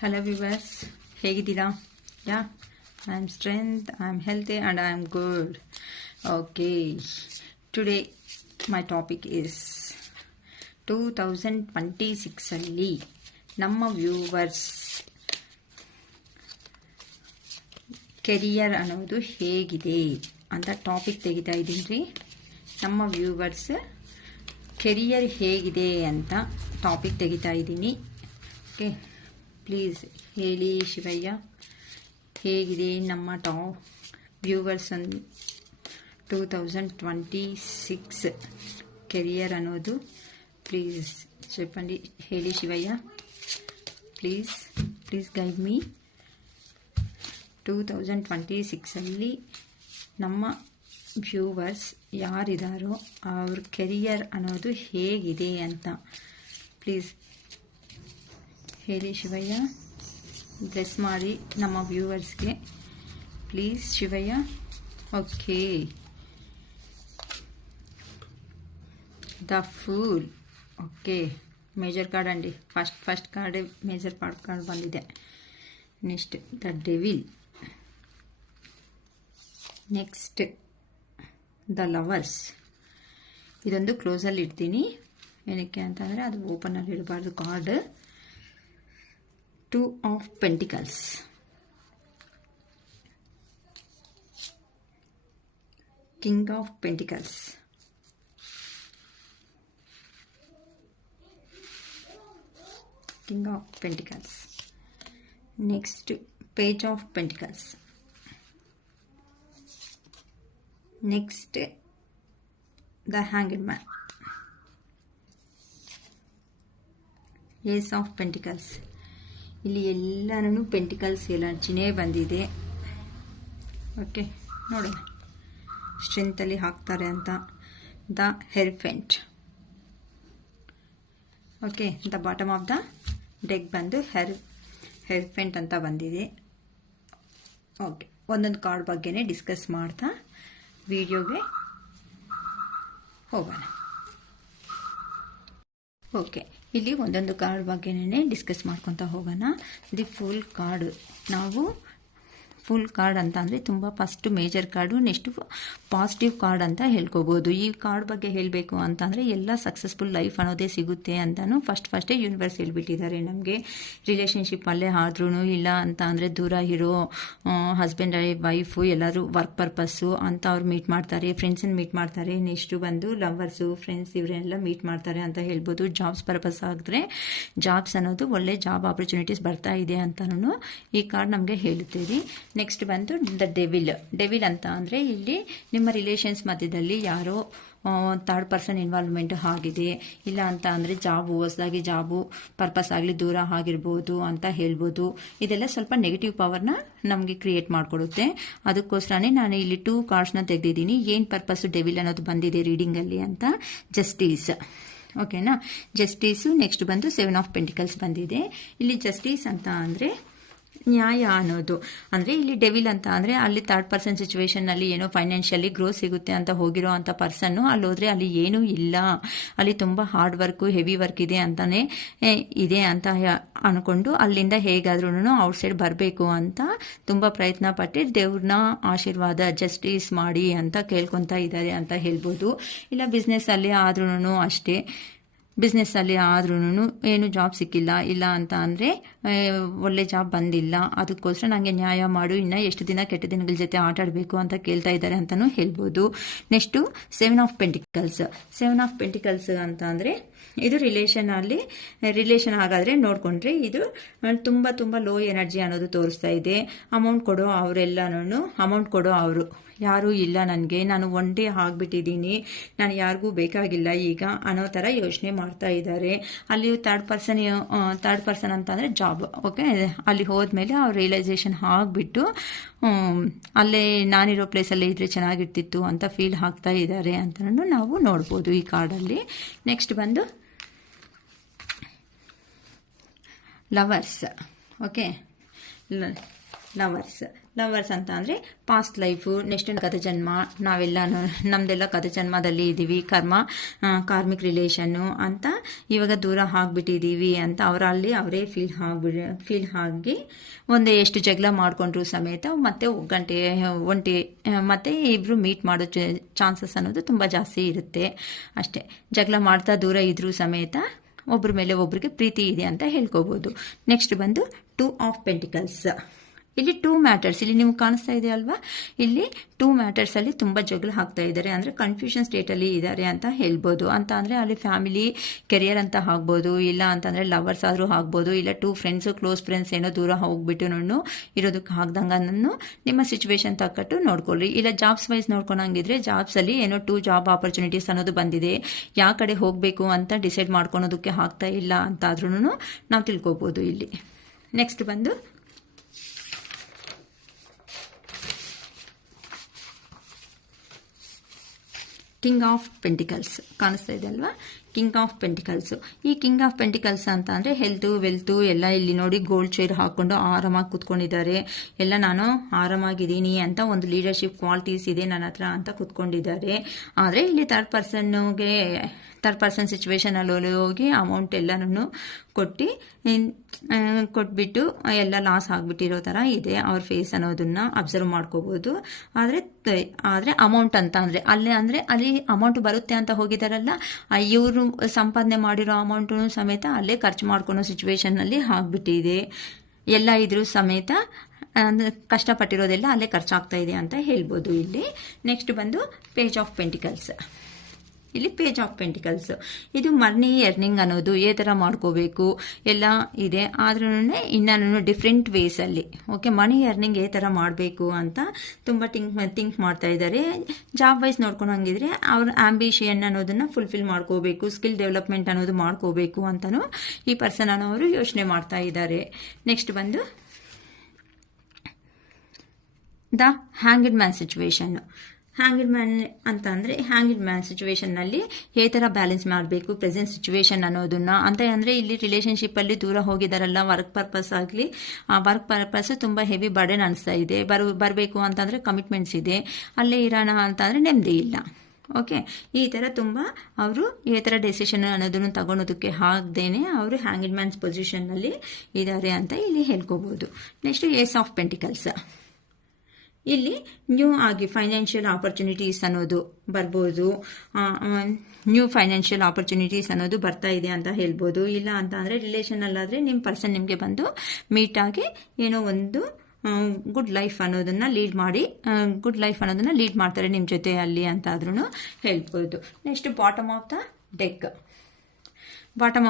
Hello viewers, ಹೇಗಿದ್ದೀರಾ? Yeah, I am strength, I am healthy and I am good. Okay, today my topic is 2026 ಅಲ್ಲಿ ನಮ್ಮ viewers career ಅನ್ನೋದು ಹೇಗಿದೆ ಅಂತ topic ತೆಗಿತಾ ಇದ್ದೀನಿ ರೀ. ನಮ್ಮ ವ್ಯೂವರ್ಸ್ ಕೆರಿಯರ್ ಹೇಗಿದೆ ಅಂತ ಟಾಪಿಕ್ ತೆಗಿತಾ ಇದ್ದೀನಿ. ಓಕೆ, ಪ್ಲೀಸ್ ಹೇಳಿ ಶಿವಯ್ಯ, ಹೇಗಿದೆ ನಮ್ಮ ವ್ಯೂವರ್ಸ್ 2026 ಕೆರಿಯರ್ ಅನ್ನೋದು? ಪ್ಲೀಸ್ చెప్పండి, ಹೇಳಿ ಶಿವಯ್ಯ, ಪ್ಲೀಸ್ ಗೈಡ್ ಮೀ. 2026 ಅಲ್ಲಿ ನಮ್ಮ ವ್ಯೂವರ್ಸ್ ಯಾರಿದಾರೋ ಅವ್ರ ಕೆರಿಯರ್ ಅನ್ನೋದು ಹೇಗಿದೆ ಅಂತ ಪ್ಲೀಸ್ ಹೇಳಿ ಶಿವಯ್ಯ. ಬ್ಲೆಸ್ ಮಾಡಿ ನಮ್ಮ ವ್ಯೂವರ್ಸ್ಗೆ please Shivayya. Okay, the fool. Okay, major card ಅಂడి. ಫಸ್ಟ್ ಕಾರ್ಡ್ ಮೇಜರ್ ಕಾರ್ಡ್ ಬಂದಿದೆ. Next the devil. Next the lovers. ಇದೊಂದು ಕ್ಲೋಸಲ್ಲಿ ಇಡ್ತೀನಿ. ಏನಕ್ಕೆ ಅಂತಂದರೆ ಅದು ಓಪನಲ್ಲಿ ಇಡಬಾರ್ದು card. 2 of Pentacles. King of Pentacles. King of Pentacles. Next, Page of Pentacles. Next, the Hanged Man. Ace of Pentacles. ಇಲ್ಲಿ ಎಲ್ಲನೂ ಪೆಂಟಿಕಲ್ಸ್ ಎನರ್ಜಿನೇ ಬಂದಿದೆ. ಓಕೆ, ನೋಡೋಣ ಸ್ಟ್ರೆಂತಲ್ಲಿ ಹಾಕ್ತಾರೆ ಅಂತ. The hierophant. Okay, the bottom of the deck ಬಂದು ಹೆರ್ಫೆಂಟ್ ಅಂತ ಬಂದಿದೆ. ಓಕೆ, ಒಂದೊಂದು ಕಾರ್ಡ್ ಬಗ್ಗೆನೇ ಡಿಸ್ಕಸ್ ಮಾಡ್ತಾ ವಿಡಿಯೋಗೆ ಹೋಗೋಣ. ಓಕೆ, ಇಲ್ಲಿ ಒಂದೊಂದು ಕಾರ್ಡ್ ಬಗ್ಗೆನೇ ಡಿಸ್ಕಸ್ ಮಾಡ್ಕೊತಾ ಹೋಗೋಣ. The full card. ನಾವು ಫುಲ್ ಕಾರ್ಡ್ ಅಂತ ಅಂದರೆ ತುಂಬ first major card, next positive card ಅಂತ ಹೇಳ್ಕೋಬೋದು. ಈ ಕಾರ್ಡ್ ಬಗ್ಗೆ ಹೇಳಬೇಕು ಅಂತಂದರೆ ಎಲ್ಲ ಸಕ್ಸಸ್ಫುಲ್ ಲೈಫ್ ಅನ್ನೋದೇ ಸಿಗುತ್ತೆ ಅಂತಲೂ ಫಸ್ಟೇ ಯೂನಿವರ್ಸ್ ಹೇಳ್ಬಿಟ್ಟಿದ್ದಾರೆ ನಮಗೆ. ರಿಲೇಷನ್ಶಿಪ್ ಅಲ್ಲೇ ಆದ್ರೂ ಇಲ್ಲ ಅಂತ ಅಂದರೆ ದೂರ ಇರೋ ಹಸ್ಬೆಂಡ್ ವೈಫು ಎಲ್ಲರೂ ವರ್ಕ್ ಪರ್ಪಸ್ಸು ಅಂತ ಅವ್ರು ಮೀಟ್ ಮಾಡ್ತಾರೆ, ಫ್ರೆಂಡ್ಸನ್ನು ಮೀಟ್ ಮಾಡ್ತಾರೆ. ನೆಕ್ಸ್ಟು ಬಂದು ಲವರ್ಸು, ಫ್ರೆಂಡ್ಸ್ ಇವರೆಲ್ಲ ಮೀಟ್ ಮಾಡ್ತಾರೆ ಅಂತ ಹೇಳ್ಬೋದು. ಜಾಬ್ಸ್ ಪರ್ಪಸ್ ಆಗಿದ್ರೆ ಜಾಬ್ಸ್ ಅನ್ನೋದು ಒಳ್ಳೆ ಜಾಬ್ ಆಪರ್ಚುನಿಟೀಸ್ ಬರ್ತಾ ಇದೆ ಅಂತಲೂ ಈ ಕಾರ್ಡ್ ನಮಗೆ ಹೇಳುತ್ತೀರಿ. ನೆಕ್ಸ್ಟ್ ಬಂದು ದ ಡೆವಿಲ್ ಅಂತ ಅಂದರೆ ಇಲ್ಲಿ ನಿಮ್ಮ ರಿಲೇಷನ್ಸ್ ಮಧ್ಯದಲ್ಲಿ ಯಾರೋ ಥರ್ಡ್ ಪರ್ಸನ್ ಇನ್ವಾಲ್ವ್ಮೆಂಟ್ ಆಗಿದೆ, ಇಲ್ಲ ಅಂತ ಅಂದರೆ ಹೊಸದಾಗಿ ಜಾಬು ಪರ್ಪಸ್ ಆಗಲಿ ದೂರ ಆಗಿರ್ಬೋದು ಅಂತ ಹೇಳ್ಬೋದು. ಇದೆಲ್ಲ ಸ್ವಲ್ಪ ನೆಗೆಟಿವ್ ಪವರ್ನ ನಮಗೆ ಕ್ರಿಯೇಟ್ ಮಾಡಿಕೊಡುತ್ತೆ. ಅದಕ್ಕೋಸ್ಕರನೇ ನಾನು ಇಲ್ಲಿ 2 ಕಾರ್ಡ್ಸ್ನ ತೆಗೆದಿದ್ದೀನಿ. ಏನು ಪರ್ಪಸ್ಸು ಡೆವಿಲ್ ಅನ್ನೋದು ಬಂದಿದೆ ರೀಡಿಂಗಲ್ಲಿ ಅಂತ. ಜಸ್ಟಿಸ್. ಓಕೆನಾ, ಜಸ್ಟಿಸು. ನೆಕ್ಸ್ಟ್ ಬಂದು 7 ಆಫ್ ಪೆಂಟಿಕಲ್ಸ್ ಬಂದಿದೆ. ಇಲ್ಲಿ ಜಸ್ಟಿಸ್ ಅಂತ ಅಂದರೆ ನ್ಯಾಯ ಅನ್ನೋದು. ಅಂದರೆ ಇಲ್ಲಿ ಡೆವಿಲ್ ಅಂತ ಅಂದರೆ ಅಲ್ಲಿ ಥರ್ಡ್ ಪರ್ಸನ್ ಸಿಚುವೇಶನ್ನಲ್ಲಿ ಏನೋ ಫೈನಾನ್ಷಿಯಲಿ ಗ್ರೋತ್ ಸಿಗುತ್ತೆ ಅಂತ ಹೋಗಿರೋ ಅಂಥ ಪರ್ಸನ್ನು ಅಲ್ಲಿ ಹೋದರೆ ಅಲ್ಲಿ ಏನೂ ಇಲ್ಲ, ಅಲ್ಲಿ ತುಂಬ ಹಾರ್ಡ್ ವರ್ಕು ಹೆವಿ ವರ್ಕ್ ಇದೆ ಅಂತಲೇ ಇದೆ ಅಂತ ಅಂದ್ಕೊಂಡು ಅಲ್ಲಿಂದ ಹೇಗಾದ್ರೂ ಔಟ್ಸೈಡ್ ಬರಬೇಕು ಅಂತ ತುಂಬ ಪ್ರಯತ್ನ ಪಟ್ಟು ದೇವ್ರನ್ನ ಆಶೀರ್ವಾದ ಜಸ್ಟಿಸ್ ಮಾಡಿ ಅಂತ ಕೇಳ್ಕೊತಾ ಇದ್ದಾರೆ ಅಂತ ಹೇಳ್ಬೋದು. ಇಲ್ಲ ಬಿಸ್ನೆಸ್ಸಲ್ಲಿ ಆದ್ರೂ ಅಷ್ಟೇ, ಬಿಸ್ನೆಸ್ಸಲ್ಲಿ ಆದ್ರೂ ಏನು ಜಾಬ್ ಸಿಕ್ಕಿಲ್ಲ, ಇಲ್ಲ ಅಂತ ಅಂದರೆ ಒಳ್ಳೆ ಜಾಬ್ ಬಂದಿಲ್ಲ, ಅದಕ್ಕೋಸ್ಕರ ನನಗೆ ನ್ಯಾಯ ಮಾಡು, ಇನ್ನು ಎಷ್ಟು ದಿನ ಕೆಟ್ಟ ದಿನಗಳ ಜೊತೆ ಆಟ ಆಡಬೇಕು ಅಂತ ಕೇಳ್ತಾ ಇದ್ದಾರೆ ಅಂತಲೂ ಹೇಳ್ಬೋದು. Next 7 of pentacles. 7 of pentacles ಅಂತ ಅಂದರೆ ಇದು ರಿಲೇಷನ್ ಹಾಗಾದರೆ ನೋಡಿಕೊಂಡ್ರೆ ಇದು ತುಂಬ ಲೋ ಎನರ್ಜಿ ಅನ್ನೋದು ತೋರಿಸ್ತಾ ಇದೆ. ಅಮೌಂಟ್ ಕೊಡೋ ಅವರೆಲ್ಲನೂ ಅಮೌಂಟ್ ಕೊಡೋ ಅವರು ಯಾರೂ ಇಲ್ಲ, ನನಗೆ ನಾನು ಒಂದೇ ಆಗಿಬಿಟ್ಟಿದ್ದೀನಿ, ನಾನು ಯಾರಿಗೂ ಬೇಕಾಗಿಲ್ಲ ಈಗ ಅನ್ನೋ ಥರ ಯೋಚನೆ ಮಾಡ್ತಾ ಇದ್ದಾರೆ. ಅಲ್ಲಿ ಥರ್ಡ್ ಪರ್ಸನ್ ಅಂತ ಅಂದರೆ ಜಾಬ್. ಓಕೆ, ಅಲ್ಲಿ ಹೋದ್ಮೇಲೆ ಅವ್ರು ರಿಯಲೈಸೇಷನ್ ಆಗಿಬಿಟ್ಟು ಅಲ್ಲೇ ನಾನಿರೋ ಪ್ಲೇಸಲ್ಲೇ ಇದ್ರೆ ಚೆನ್ನಾಗಿರ್ತಿತ್ತು ಅಂತ ಫೀಲ್ ಆಗ್ತಾ ಇದ್ದಾರೆ ಅಂತ ನಾವು ನೋಡ್ಬೋದು ಈ ಕಾರ್ಡಲ್ಲಿ. ನೆಕ್ಸ್ಟ್ ಬಂದು ಲವರ್ಸ್. ಓಕೆ, ಲವರ್ಸ್ ಅಂತ ಅಂದರೆ ಪಾಸ್ಟ್ ಲೈಫು, ನೆಕ್ಸ್ಟ್ ಕಥೆ ಜನ್ಮ, ನಾವೆಲ್ಲ ನಮ್ಮದೆಲ್ಲ ಕಥೆ ಜನ್ಮದಲ್ಲಿ ಇದ್ದೀವಿ, ಕಾರ್ಮಿಕ್ ರಿಲೇಷನ್ನು ಅಂತ ಇವಾಗ ದೂರ ಆಗಿಬಿಟ್ಟಿದ್ದೀವಿ ಅಂತ ಅವರೇ ಫೀಲ್ ಆಗಿ ಎಷ್ಟು ಜಗಳ ಮಾಡಿಕೊಂಡ್ರು ಸಮೇತ ಮತ್ತೆ ಒಂಟಿ ಮತ್ತೆ ಇಬ್ಬರು ಮೀಟ್ ಮಾಡೋ ಚಾನ್ಸಸ್ ಅನ್ನೋದು ತುಂಬ ಜಾಸ್ತಿ ಇರುತ್ತೆ. ಅಷ್ಟೇ, ಜಗಳ ಮಾಡ್ತಾ ದೂರ ಇದ್ರೂ ಸಮೇತ ಒಬ್ಬರ ಮೇಲೆ ಒಬ್ರಿಗೆ ಪ್ರೀತಿ ಇದೆ ಅಂತ ಹೇಳ್ಕೋಬೋದು. ನೆಕ್ಸ್ಟ್ ಬಂದು 2 ಆಫ್ ಪೆಂಟಿಕಲ್ಸ್. ಇಲ್ಲಿ 2 ಮ್ಯಾಟರ್ಸ್, ಇಲ್ಲಿ ನಿಮ್ಗೆ ಕಾಣಿಸ್ತಾ ಇದೆ ಅಲ್ವಾ, ಇಲ್ಲಿ 2 ಮ್ಯಾಟರ್ಸಲ್ಲಿ ತುಂಬ ಜಗಳ ಆಗ್ತಾ ಇದ್ದಾರೆ, ಅಂದರೆ ಕನ್ಫ್ಯೂಷನ್ ಸ್ಟೇಟಲ್ಲಿ ಇದ್ದಾರೆ ಅಂತ ಹೇಳ್ಬೋದು. ಅಂತ ಅಂದರೆ ಅಲ್ಲಿ ಫ್ಯಾಮಿಲಿ, ಕೆರಿಯರ್ ಅಂತ ಆಗ್ಬೋದು, ಇಲ್ಲ ಅಂತಂದರೆ ಲವರ್ಸ್ ಆದರೂ ಆಗ್ಬೋದು, ಇಲ್ಲ 2 ಫ್ರೆಂಡ್ಸು, ಕ್ಲೋಸ್ ಫ್ರೆಂಡ್ಸ್ ಏನೋ ದೂರ ಹೋಗ್ಬಿಟ್ಟು ಇರೋದಕ್ಕೆ ಆಗ್ದಂಗೆ ನಿಮ್ಮ ಸಿಚುವೇಶನ್ ತಕ್ಕಟ್ಟು ನೋಡ್ಕೊಳ್ಳಿ. ಇಲ್ಲ ಜಾಬ್ಸ್ ವೈಸ್ ನೋಡ್ಕೊಳಂಗಿದ್ರೆ ಜಾಬ್ಸಲ್ಲಿ ಏನೋ 2 ಜಾಬ್ ಆಪರ್ಚುನಿಟೀಸ್ ಅನ್ನೋದು ಬಂದಿದೆ, ಯಾವ ಕಡೆ ಹೋಗಬೇಕು ಅಂತ ಡಿಸೈಡ್ ಮಾಡ್ಕೊಳೋದಕ್ಕೆ ಆಗ್ತಾ ಇಲ್ಲ ಅಂತಾದ್ರೂ ನಾವು ತಿಳ್ಕೊಬೋದು ಇಲ್ಲಿ. ನೆಕ್ಸ್ಟ್ ಬಂದು ಕಿಂಗ್ ಆಫ್ ಪೆಂಟಿಕಲ್ಸ್ ಕಾಣಿಸ್ತಾ ಇದೆ ಅಲ್ವಾ, ಕಿಂಗ್ ಆಫ್ ಪೆಂಟಿಕಲ್ಸ್. ಈ ಕಿಂಗ್ ಆಫ್ ಪೆಂಟಿಕಲ್ಸ್ ಅಂತ ಅಂದರೆ ಹೆಲ್ತು ವೆಲ್ತು ಎಲ್ಲ ಇಲ್ಲಿ ನೋಡಿ ಗೋಲ್ಡ್ ಚೇರ್ ಹಾಕ್ಕೊಂಡು ಆರಾಮಾಗಿ ಕೂತ್ಕೊಂಡಿದ್ದಾರೆ, ಎಲ್ಲ ನಾನು ಆರಾಮಾಗಿದ್ದೀನಿ ಅಂತ ಒಂದು ಲೀಡರ್ಶಿಪ್ ಕ್ವಾಲಿಟೀಸ್ ಇದೆ ನನ್ನ ಹತ್ರ ಅಂತ ಕೂತ್ಕೊಂಡಿದ್ದಾರೆ. ಆದರೆ ಇಲ್ಲಿ ಥರ್ಡ್ ಪರ್ಸನ್ ಸಿಚುವೇಶನಲ್ಲಿ ಹೋಗಿ ಅಮೌಂಟ್ ಎಲ್ಲನೂ ಕೊಟ್ಬಿಟ್ಟು ಎಲ್ಲ ಲಾಸ್ ಆಗಿಬಿಟ್ಟಿರೋ ಥರ ಇದೆ ಅವ್ರ ಫೇಸ್ ಅನ್ನೋದನ್ನ ಅಬ್ಸರ್ವ್ ಮಾಡ್ಕೋಬೋದು. ಆದರೆ ಅಮೌಂಟ್ ಅಂತ ಅಲ್ಲಿ ಅಮೌಂಟ್ ಬರುತ್ತೆ ಅಂತ ಹೋಗಿದಾರಲ್ಲ, ಇವರು ಸಂಪಾದನೆ ಮಾಡಿರೋ ಅಮೌಂಟು ಸಮೇತ ಅಲ್ಲೇ ಖರ್ಚು ಮಾಡ್ಕೊಳೋ ಸಿಚುವೇಶನ್ನಲ್ಲಿ ಆಗಿಬಿಟ್ಟಿದೆ. ಎಲ್ಲ ಇದ್ರೂ ಸಮೇತ ಕಷ್ಟಪಟ್ಟಿರೋದೆಲ್ಲ ಅಲ್ಲೇ ಖರ್ಚಾಗ್ತಾ ಇದೆ ಅಂತ ಹೇಳ್ಬೋದು ಇಲ್ಲಿ. ನೆಕ್ಸ್ಟ್ ಬಂದು ಪೇಜ್ ಆಫ್ ಪೆಂಟಿಕಲ್ಸ್. ಇಲ್ಲಿ ಪೇಜ್ ಆಫ್ ಪೆಂಟಿಕಲ್ಸ್ ಇದು ಮನಿ ಎರ್ನಿಂಗ್ ಅನ್ನೋದು ಏ ಥರ ಮಾಡ್ಕೋಬೇಕು ಎಲ್ಲ ಇದೆ, ಆದ್ರೂ ಇನ್ನೂ ಡಿಫ್ರೆಂಟ್ ವೇಸಲ್ಲಿ ಓಕೆ ಮನಿ ಎರ್ನಿಂಗ್ ಏ ಥರ ಮಾಡಬೇಕು ಅಂತ ತುಂಬ ಥಿಂಕ್ ಮಾಡ್ತಾ ಇದ್ದಾರೆ. ಜಾಬ್ ವೈಸ್ ನೋಡ್ಕೊಂಡಂಗಿದ್ರೆ ಅವ್ರ ಆಂಬಿಷನ್ ಅನ್ನೋದನ್ನ ಫುಲ್ಫಿಲ್ ಮಾಡ್ಕೋಬೇಕು, ಸ್ಕಿಲ್ ಡೆವಲಪ್ಮೆಂಟ್ ಅನ್ನೋದು ಮಾಡ್ಕೋಬೇಕು ಅಂತಲೂ ಈ ಪರ್ಸನ್ ಅನ್ನೋರು ಯೋಚನೆ ಮಾಡ್ತಾ ಇದ್ದಾರೆ. ನೆಕ್ಸ್ಟ್ ಬಂದು the hanged man situation. Hanged man ಅಂತ ಅಂದರೆ ಹ್ಯಾಂಗ್ಡ್ ಮ್ಯಾನ್ ಸಿಚುವೇಶನ್ನಲ್ಲಿ ಯಾವ ಥರ ಬ್ಯಾಲೆನ್ಸ್ ಮಾಡಬೇಕು ಪ್ರೆಸೆಂಟ್ ಸಿಚುವೇಶನ್ ಅನ್ನೋದನ್ನ ಅಂತ ಅಂದರೆ ಇಲ್ಲಿ ರಿಲೇಷನ್ಶಿಪ್ಪಲ್ಲಿ ದೂರ ಹೋಗಿದಾರಲ್ಲ ವರ್ಕ್ ಪರ್ಪಸ್ ಆಗಲಿ, ಆ ವರ್ಕ್ ಪರ್ಪಸ್ ತುಂಬ ಹೆವಿ ಬರ್ಡನ್ ಅನಿಸ್ತಾ ಇದೆ, ಬರಬೇಕು ಅಂತಂದರೆ ಕಮಿಟ್ಮೆಂಟ್ಸ್ ಇದೆ, ಅಲ್ಲೇ ಇರೋಣ ಅಂತಂದರೆ ನೆಮ್ಮದಿ ಇಲ್ಲ. ಓಕೆ, ಈ ಥರ ತುಂಬ ಅವರು ಈ ಥರ ಡೆಸಿಷನ್ ಅನ್ನೋದನ್ನು ತಗೊಳೋದಕ್ಕೆ ಆಗದೇನೆ ಅವರು ಹ್ಯಾಂಗ್ಡ್ ಮ್ಯಾನ್ಸ್ ಪೊಸಿಷನ್ನಲ್ಲಿ ಇದ್ದಾರೆ ಅಂತ ಇಲ್ಲಿ ಹೇಳ್ಕೋಬೋದು. Next ace of pentacles. ಇಲ್ಲಿ ನ್ಯೂ ಆಗಿ ಫೈನಾನ್ಷಿಯಲ್ ಆಪರ್ಚುನಿಟೀಸ್ ಅನ್ನೋದು ಬರ್ಬೋದು, ನ್ಯೂ ಫೈನಾನ್ಷಿಯಲ್ ಆಪರ್ಚುನಿಟೀಸ್ ಅನ್ನೋದು ಬರ್ತಾ ಇದೆ ಅಂತ ಹೇಳ್ಬೋದು. ಇಲ್ಲ ಅಂತ ಅಂದರೆ ರಿಲೇಷನಲ್ಲಾದರೆ ನಿಮ್ಮ ಪರ್ಸನ್ ನಿಮಗೆ ಬಂದು ಮೀಟ್ ಆಗಿ ಏನೋ ಒಂದು ಗುಡ್ ಲೈಫ್ ಅನ್ನೋದನ್ನ ಲೀಡ್ ಮಾಡ್ತಾರೆ ನಿಮ್ಮ ಜೊತೆ ಅಲ್ಲಿ ಅಂತಾದ್ರೂ ಹೇಳ್ಬೋದು. Next bottom of the deck. Bottom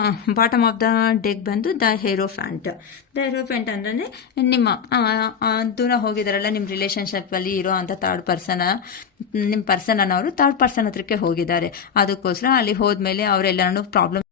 of the deck ಬಂದು ದ ಹೇರೋಫ್ಯಾಂಟ್. ದ ಹೇರೋಫ್ಯಾಂಟ್ ಅಂದ್ರೆ ನಿಮ್ಮ ದೂರ ಹೋಗಿದಾರಲ್ಲ ನಿಮ್ಮ ರಿಲೇಷನ್ಶಿಪ್ಪಲ್ಲಿ ಇರೋ ಅಂಥ ನಿಮ್ಮ ಪರ್ಸನ್ ಅನ್ನೋರು ಥರ್ಡ್ ಪರ್ಸನ್ ಹತ್ರಕ್ಕೆ ಹೋಗಿದ್ದಾರೆ. ಅದಕ್ಕೋಸ್ಕರ ಅಲ್ಲಿ ಹೋದ್ಮೇಲೆ ಅವರೆಲ್ಲರೂ ಪ್ರಾಬ್ಲಮ್